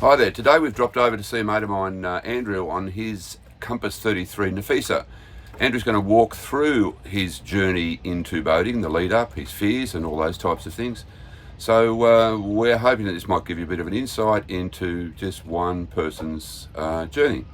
Hi there. Today we've dropped over to see a mate of mine, Andrew, on his Compass 33 Nafisa. Andrew's going to walk through his journey into boating, the lead up, his fears and all those types of things. So we're hoping that this might give you a bit of an insight into just one person's journey.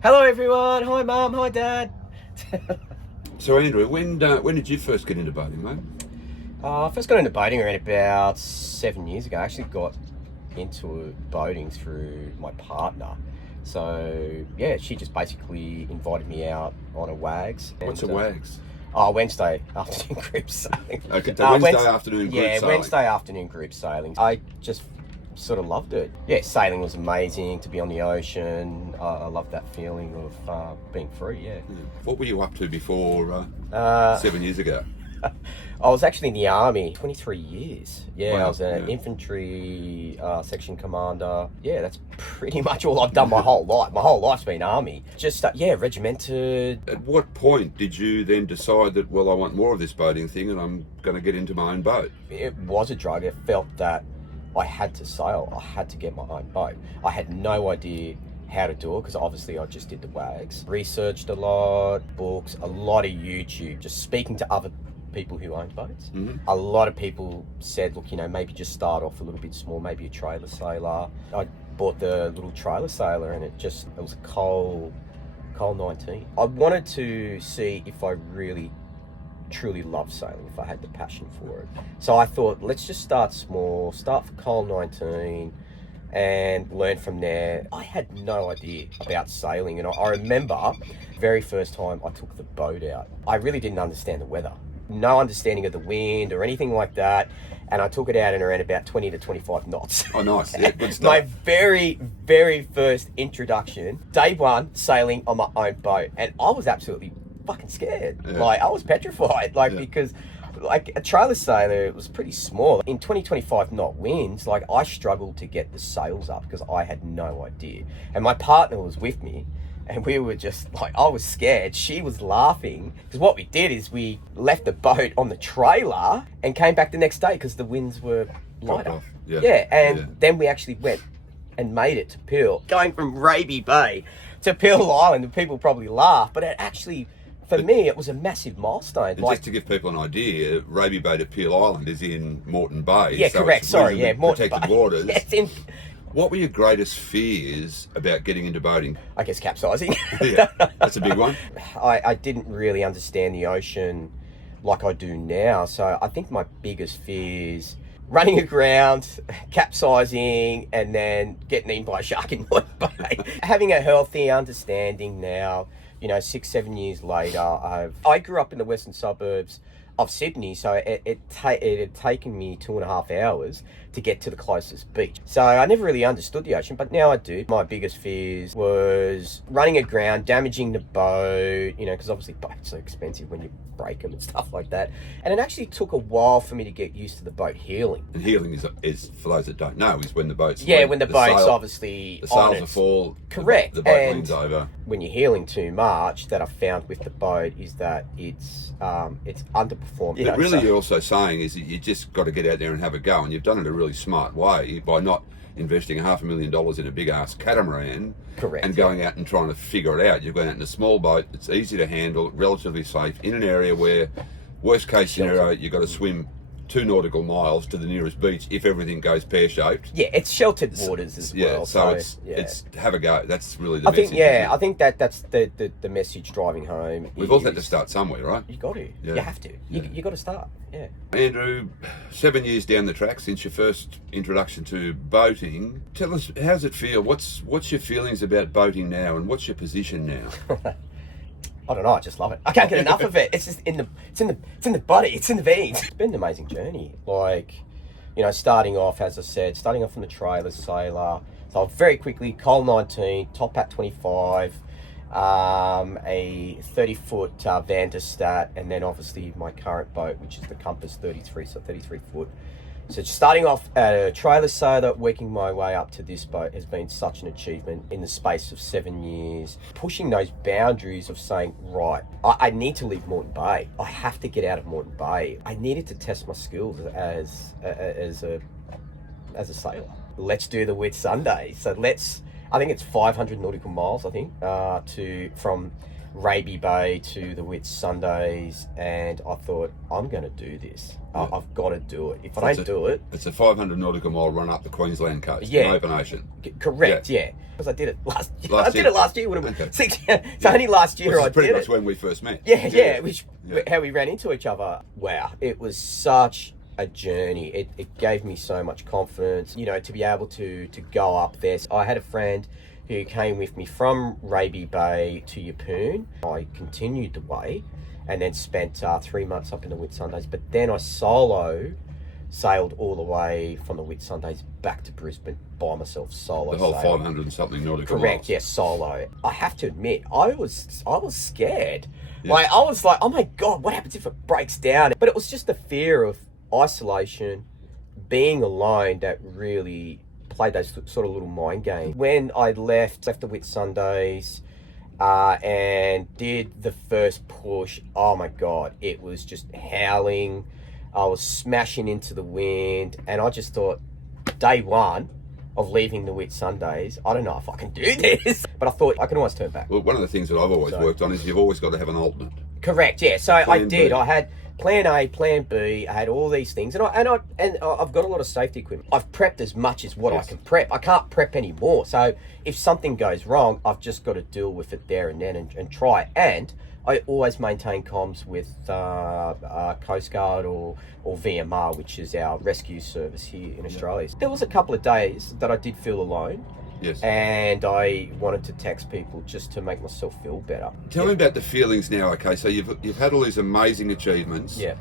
Hello everyone, hi mum, hi dad. So Andrew, when did you first get into boating, mate? I first got into boating around about 7 years ago. I actually got into boating through my partner. So yeah, she just basically invited me out on a WAGs. What's a WAGs? Wednesday afternoon group sailing. Okay, Wednesday afternoon group sailing. Yeah, Wednesday afternoon group sailing. I just sort of loved it. Yeah, sailing was amazing, to be on the ocean. I loved that feeling of being free, yeah. What were you up to before 7 years ago? I was actually in the army 23 years. Yeah, Wow, I was an infantry section commander. Yeah, that's pretty much all I've done my whole life. My whole life's been army. Just, regimented. At what point did you then decide that, well, I want more of this boating thing and I'm going to get into my own boat? It was a drug. It felt that I had to sail. I had to get my own boat. I had no idea how to do it because obviously I just did the WAGs. Researched a lot, books, a lot of YouTube, just speaking to other people who owned boats. Mm-hmm. A lot of people said, look, maybe just start off a little bit small, maybe a trailer sailor. I bought the little trailer sailor and it was a Cole 19. I wanted to see if I really truly love sailing, if I had the passion for it. So I thought, let's just start small, start for Cole 19 and learn from there. I had no idea about sailing, and I remember very first time I took the boat out, I really didn't understand the weather. No understanding of the wind or anything like that, and I took it out in around about 20 to 25 knots. Oh, nice. Yeah, good stuff. My very, very first introduction, day one, sailing on my own boat, and I was absolutely fucking scared. Yeah. Like, I was petrified, because a trailer sailor, it was pretty small. In 20-25 knot winds, I struggled to get the sails up because I had no idea. And my partner was with me, and we were just I was scared. She was laughing because what we did is we left the boat on the trailer and came back the next day because the winds were lighter. Then we actually went and made it to Peel. Going from Raby Bay to Peel Island, and people probably laugh, but it actually, for me, it was a massive milestone. And just to give people an idea, Raby Bay to Peel Island is in Moreton Bay. Yeah, so correct. Moreton protected Bay. waters. Yes, What were your greatest fears about getting into boating? I guess capsizing. Yeah, that's a big one. I didn't really understand the ocean like I do now, so I think my biggest fears running aground, capsizing, and then getting eaten by a shark in Moreton Bay. Having a healthy understanding now, 6-7 years later, I grew up in the western suburbs of Sydney, so it had taken me 2.5 hours to get to the closest beach. So I never really understood the ocean, but now I do. My biggest fears was running aground, damaging the boat, because obviously boats are expensive when you break them and stuff like that. And it actually took a while for me to get used to the boat healing. And healing is for those that don't know, is when the boat's when the boat's obviously the sails are full. Correct. The boat leans over. When you're healing too much, that I found with the boat is that it's underperformed. But really, you're also saying is that you just got to get out there and have a go, and you've done it a really smart way by not investing $500,000 in a big ass catamaran. Correct. And going out and trying to figure it out. You've gone out in a small boat that's easy to handle, relatively safe, in an area where, worst case scenario, you've got to swim 2 nautical miles to the nearest beach if everything goes pear-shaped. Yeah, it's sheltered waters as well. So it's have a go. That's really the message. I think that's the message driving home. We've all had to start somewhere, right? You got to. Yeah. You have to. You got to start. Yeah. Andrew, 7 years down the track since your first introduction to boating, tell us, how's it feel? What's your feelings about boating now, and what's your position now? I don't know. I just love it. I can't get enough of it. It's just in the body. It's in the veins. It's been an amazing journey. Starting off, as I said, from the trailer sailor. So very quickly, Cole 19, top hat 25, a 30-foot Van der Stat, and then obviously my current boat, which is the Compass 33, so 33 foot So starting off at a trailer sailor, working my way up to this boat has been such an achievement in the space of 7 years. Pushing those boundaries of saying, right, I need to leave Moreton Bay. I have to get out of Moreton Bay. I needed to test my skills as a sailor. Let's do the Whitsunday. So I think it's 500 nautical miles, I think, from Raby Bay to the Whitsundays, and I thought, I'm going to do this. Yeah. I've got to do it. If I don't do it... It's a 500 nautical mile run up the Queensland coast, in open ocean. Correct, yeah. Because I did it last year. I did it last year. When okay. 6 years. So only last year I did it. Pretty much when we first met. Yeah. How we ran into each other. Wow, it was such a journey. It gave me so much confidence, to be able to go up there. So I had a friend who came with me from Raby Bay to Yeppoon. I continued the way and then spent 3 months up in the Whitsundays. But then I solo sailed all the way from the Whitsundays back to Brisbane by myself, solo. The whole sailing. 500 and something nautical Correct, miles. yes, solo. I have to admit, I was scared. Yeah. Like, I was like, oh my God, what happens if it breaks down? But it was just the fear of isolation, being alone, that really played those sort of little mind games. When I left the Whitsundays and did the first push, oh my God, it was just howling. I was smashing into the wind, and I just thought, day one of leaving the Whitsundays, I don't know if I can do this. But I thought I can always turn back. Well, one of the things that I've always worked on is you've always got to have an alternate. Correct, yeah. So I did. B. I had plan A, plan B. I had all these things, and I've got a lot of safety equipment. I've prepped as much as what I can prep. I can't prep anymore. So if something goes wrong, I've just got to deal with it there and then and try. And I always maintain comms with Coast Guard or VMR, which is our rescue service here in Australia. There was a couple of days that I did feel alone. Yes. And I wanted to text people just to make myself feel better. Tell me about the feelings now. Okay, so you've had all these amazing achievements. Yeah.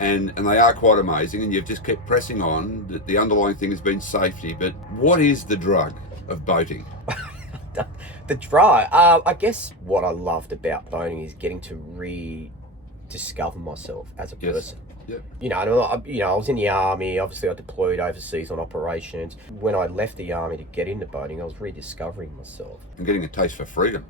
And they are quite amazing, and you've just kept pressing on. The underlying thing has been safety, but what is the drug of boating? The drug, I guess what I loved about boating is getting to rediscover myself as a person. Yeah. I was in the army. Obviously, I deployed overseas on operations. When I left the army to get into boating, I was rediscovering myself. And getting a taste for freedom.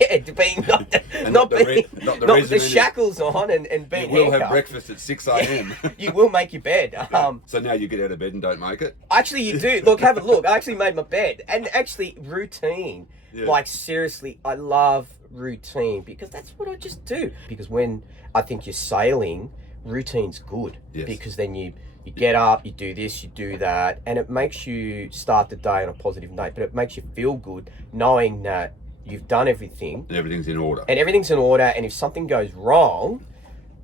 Yeah, being not the shackles on and being. You will have breakfast at 6 a.m. You will make your bed. So now you get out of bed and don't make it? Actually, you do. Look, have a look. I actually made my bed. And actually, routine. Yeah. Like, seriously, I love routine because that's what I just do. Because when I think you're sailing, routine's good. Yes. Because then you get up, you do this, you do that, and it makes you start the day on a positive note, but it makes you feel good knowing that you've done everything. And everything's in order. And if something goes wrong,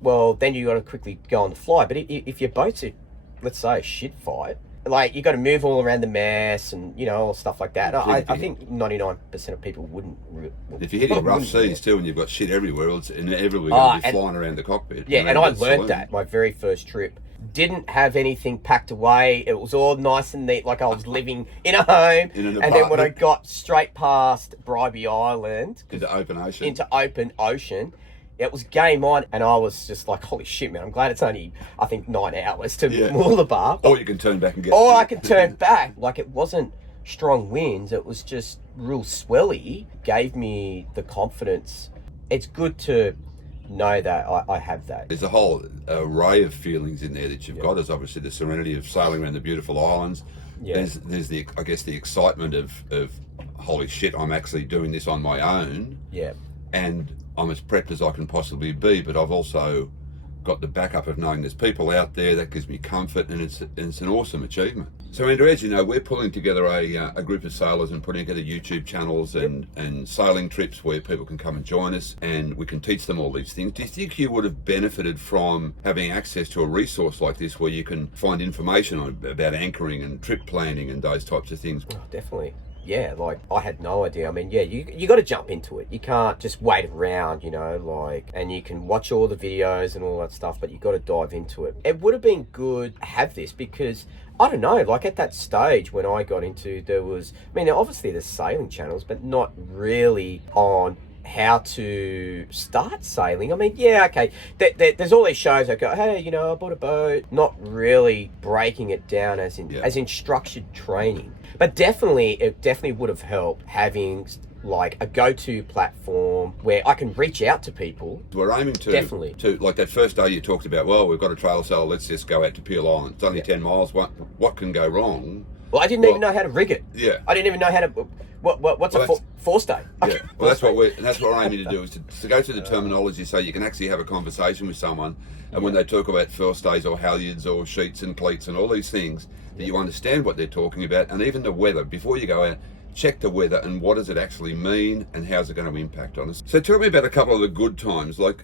well, then you got to quickly go on the fly. But if your boat's let's say, a shit fight, like, you got to move all around the mess and, all stuff like that. I think 99% of people wouldn't. If you're hitting rough seas too and you've got shit everywhere, it's inevitably going to be flying around the cockpit. Yeah, and I learned that my very first trip. Didn't have anything packed away. It was all nice and neat, like I was living in a home. In an apartment. And then when I got straight past Bribey Island... Into open ocean, it was game on, and I was just like, holy shit, man, I'm glad it's only, I think, 9 hours to Mooloolaba. Or you can turn back and get... Or I can turn back. Like, it wasn't strong winds, it was just real swelly. Gave me the confidence. It's good to know that I have that. There's a whole array of feelings in there that you've got. There's obviously the serenity of sailing around the beautiful islands. Yeah. There's the, I guess, the excitement of holy shit, I'm actually doing this on my own. Yeah. And I'm as prepped as I can possibly be, but I've also got the backup of knowing there's people out there. That gives me comfort, and it's an awesome achievement. So Andrew, as you know, we're pulling together a group of sailors and putting together YouTube channels and sailing trips where people can come and join us, and we can teach them all these things. Do you think you would have benefited from having access to a resource like this where you can find information about anchoring and trip planning and those types of things? Oh, definitely. Yeah, like, I had no idea. I mean, yeah, you got to jump into it. You can't just wait around, and you can watch all the videos and all that stuff, but you got to dive into it. It would have been good to have this because, I don't know, like, at that stage when I got into, obviously there's sailing channels, but not really on how to start sailing. I mean, yeah, okay. There's all these shows that go, hey, you know, I bought a boat. Not really breaking it down as in structured training. But it definitely would have helped having like a go-to platform where I can reach out to people. We're aiming to like that first day you talked about, well, we've got a trailer sail, let's just go out to Peel Island. It's only 10 miles. What can go wrong? Well, I didn't even know how to rig it. Yeah. I didn't even know how to... What's a forestay? Yeah. Well, that's what we're aiming to do, is to go through the terminology so you can actually have a conversation with someone, and when they talk about forestays or halyards or sheets and cleats and all these things, that you understand what they're talking about, and even the weather. Before you go out, check the weather and what does it actually mean and how's it going to impact on us. So tell me about a couple of the good times, like,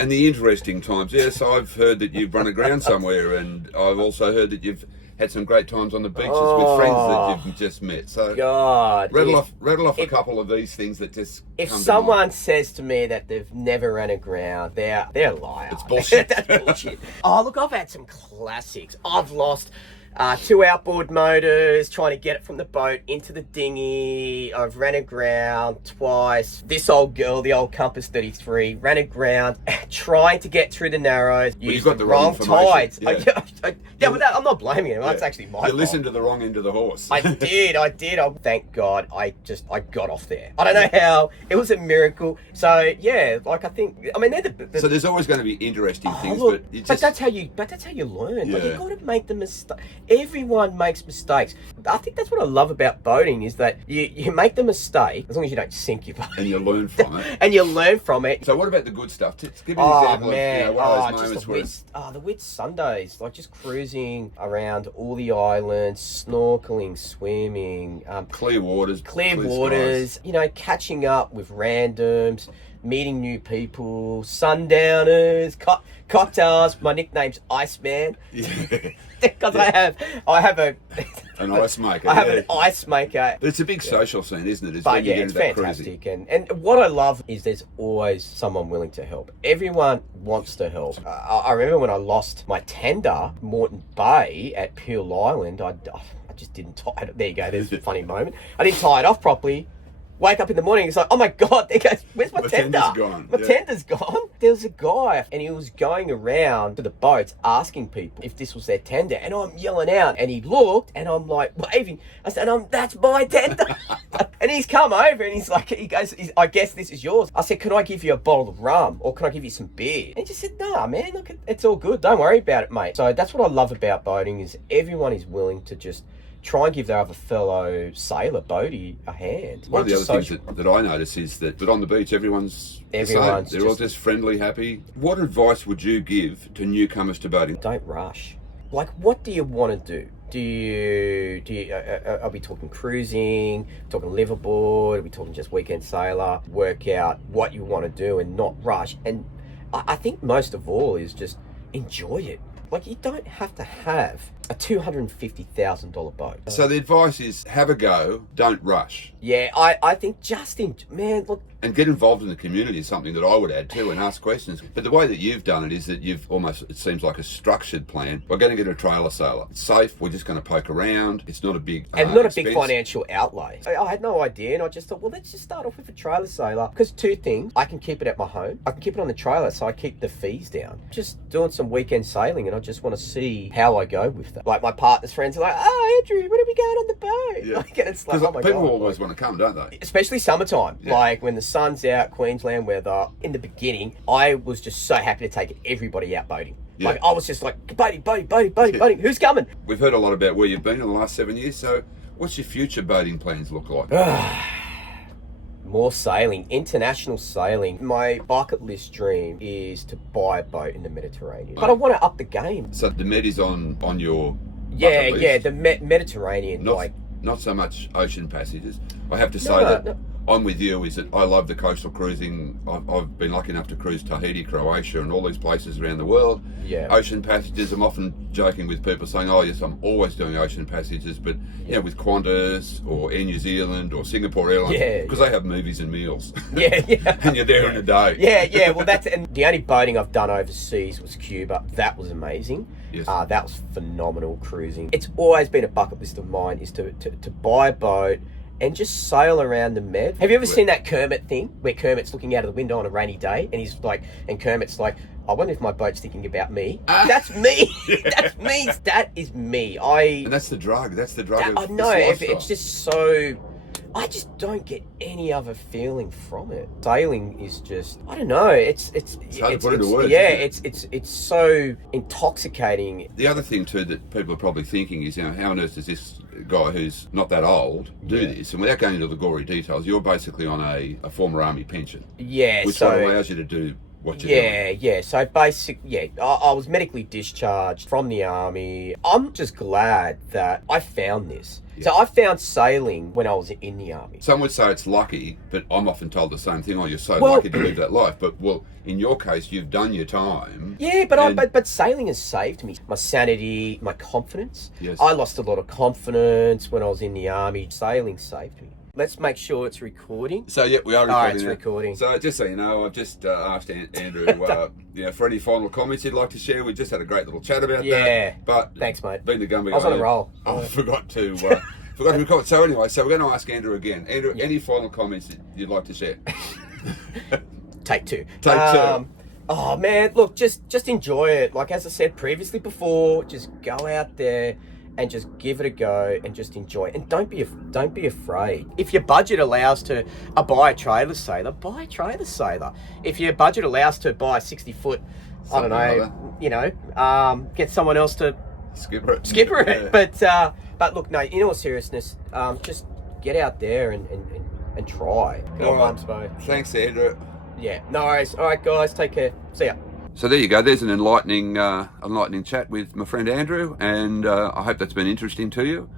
and the interesting times. Yes, I've heard that you've run aground somewhere, and I've also heard that you've had some great times on the beaches with friends that you've just met. So God, rattle off a couple of these things that just if come to someone mind. says to me that they've never run aground, they're a liar. It's bullshit. That's bullshit. Oh, look, I've had some classics. I've lost 2 outboard motors trying to get it from the boat into the dinghy. I've ran aground twice. This old girl, the old Compass 33, ran aground trying to get through the Narrows. Well, used you've got the wrong tides. Yeah. But I'm not blaming him. That's actually my fault. You listened to the wrong end of the horse. I did. Thank God I got off there. I don't know how. It was a miracle. So yeah, like I mean they're the so there's always going to be interesting things, look, but you just... that's how you learn. Yeah. Like, you've got to make the mistake. Everyone makes mistakes. I think that's what I love about boating, is that you make the mistake as long as you don't sink your boat. And you learn from it. And you learn from it. So what about the good stuff? Give me an example of one of those moments where... the Whit Sundays, like just cruising around all the islands, snorkeling, swimming, clear waters, skies. You know, catching up with randoms, meeting new people, sundowners, cocktails. My nickname's Iceman. Because I have an ice maker. I have an ice maker. But it's a big social scene, isn't it? But yeah, it's fantastic. And what I love is there's always someone willing to help. Everyone wants to help. I remember when I lost my tender, Moreton Bay at Peel Island, I just didn't tie it. There you go, there's a funny moment. I didn't tie it off properly. Wake up in the morning, it's like, oh my God, there goes, where's my tender? My tender's gone. There was a guy, and he was going around to the boats asking people if this was their tender, and I'm yelling out, and he looked, and I'm like waving. I said, that's my tender. And he's come over, and he's like, he goes, I guess this is yours. I said, can I give you a bottle of rum, or can I give you some beer? And he just said, nah, man, look, it's all good. Don't worry about it, mate. So that's what I love about boating, is everyone is willing to just try and give their other fellow sailor, boatie, a hand. One of the other things that I notice is that on the beach, everyone's the same. They're all just friendly, happy. What advice would you give to newcomers to boating? Don't rush. Like, what do you want to do? Do you are we talking cruising, talking liveaboard, are we talking just weekend sailor? Work out what you want to do and not rush. And I think most of all is just enjoy it. Like, you don't have to have a $250,000 boat. So the advice is have a go, don't rush. Yeah, I think look. And get involved in the community is something that I would add too, and ask questions. But the way that you've done it is that you've almost, it seems like a structured plan. We're going to get a trailer sailor. It's safe, we're just going to poke around. It's not a big a big financial outlay. I had no idea, and I just thought, well, let's just start off with a trailer sailor. Because two things, I can keep it at my home. I can keep it on the trailer, so I keep the fees down. Just doing some weekend sailing, and I just want to see how I go with that. Like, my partner's friends are like, oh, Andrew, when are we going on the boat? Yeah. Like, and it's like, oh my people God. always want to come, don't they? Especially summertime. Yeah. Like, when the sun's out, Queensland weather. In the beginning, I was just so happy to take everybody out boating. Yeah. Like, I was just like, boating. Who's coming? We've heard a lot about where you've been in the last 7 years, so what's your future boating plans look like? More sailing, international sailing. My bucket list dream is to buy a boat in the Mediterranean. But I want to up the game. So the Med is on your bucket list? Yeah, the Mediterranean. Not so much ocean passages. I have to say I'm with you, is that I love the coastal cruising. I've been lucky enough to cruise Tahiti, Croatia, and all these places around the world. Yeah. Ocean passages, I'm often joking with people saying, oh yes, I'm always doing ocean passages, but you know, with Qantas or Air New Zealand or Singapore Airlines, because they have movies and meals. Yeah. And you're there in a day. Yeah, well and the only boating I've done overseas was Cuba. That was amazing. Yes. That was phenomenal cruising. It's always been a bucket list of mine, is to buy a boat and just sail around the Med. Have you ever seen that Kermit thing where Kermit's looking out of the window on a rainy day and he's like, and Kermit's like, I wonder if my boat's thinking about me. That's me. That's me. That is me. And that's the drug. That's the drug. I know. It's just so. I just don't get any other feeling from it. Sailing is just, I don't know. It's hard to put into words. Yeah, it's so intoxicating. The other thing too that people are probably thinking is, how on earth does this guy who's not that old do this? And without going into the gory details, you're basically on a former army pension. Yeah, which allows you to do what you're doing. Yeah. So I was medically discharged from the army. I'm just glad that I found this. Yeah. So I found sailing when I was in the army. Some would say it's lucky, but I'm often told the same thing. Oh, you're so lucky to live that life. But in your case, you've done your time. Yeah, but sailing has saved me. My sanity, my confidence. Yes. I lost a lot of confidence when I was in the army. Sailing saved me. Let's make sure it's recording. So, yeah, we are recording. All right, it's recording. So, just so you know, I've just asked Andrew for any final comments he'd like to share. We just had a great little chat about that. Yeah. But thanks, mate. Being the Gumby, I was on a roll. I forgot to record. So, anyway, we're going to ask Andrew again. Andrew, any final comments that you'd like to share? Take two. Take two. Oh, man, look, just enjoy it. Like, as I said previously before, just go out there and just give it a go and just enjoy it. And don't be afraid. If your budget allows to buy a trailer sailor, buy a trailer sailor. If your budget allows to buy a 60-foot, I don't know, get someone else to skipper it. Yeah. But look, no, in all seriousness, just get out there and try. All right. Thanks, Andrew. Yeah, no worries. All right, guys, take care. See ya. So there you go. There's an enlightening chat with my friend Andrew, and I hope that's been interesting to you.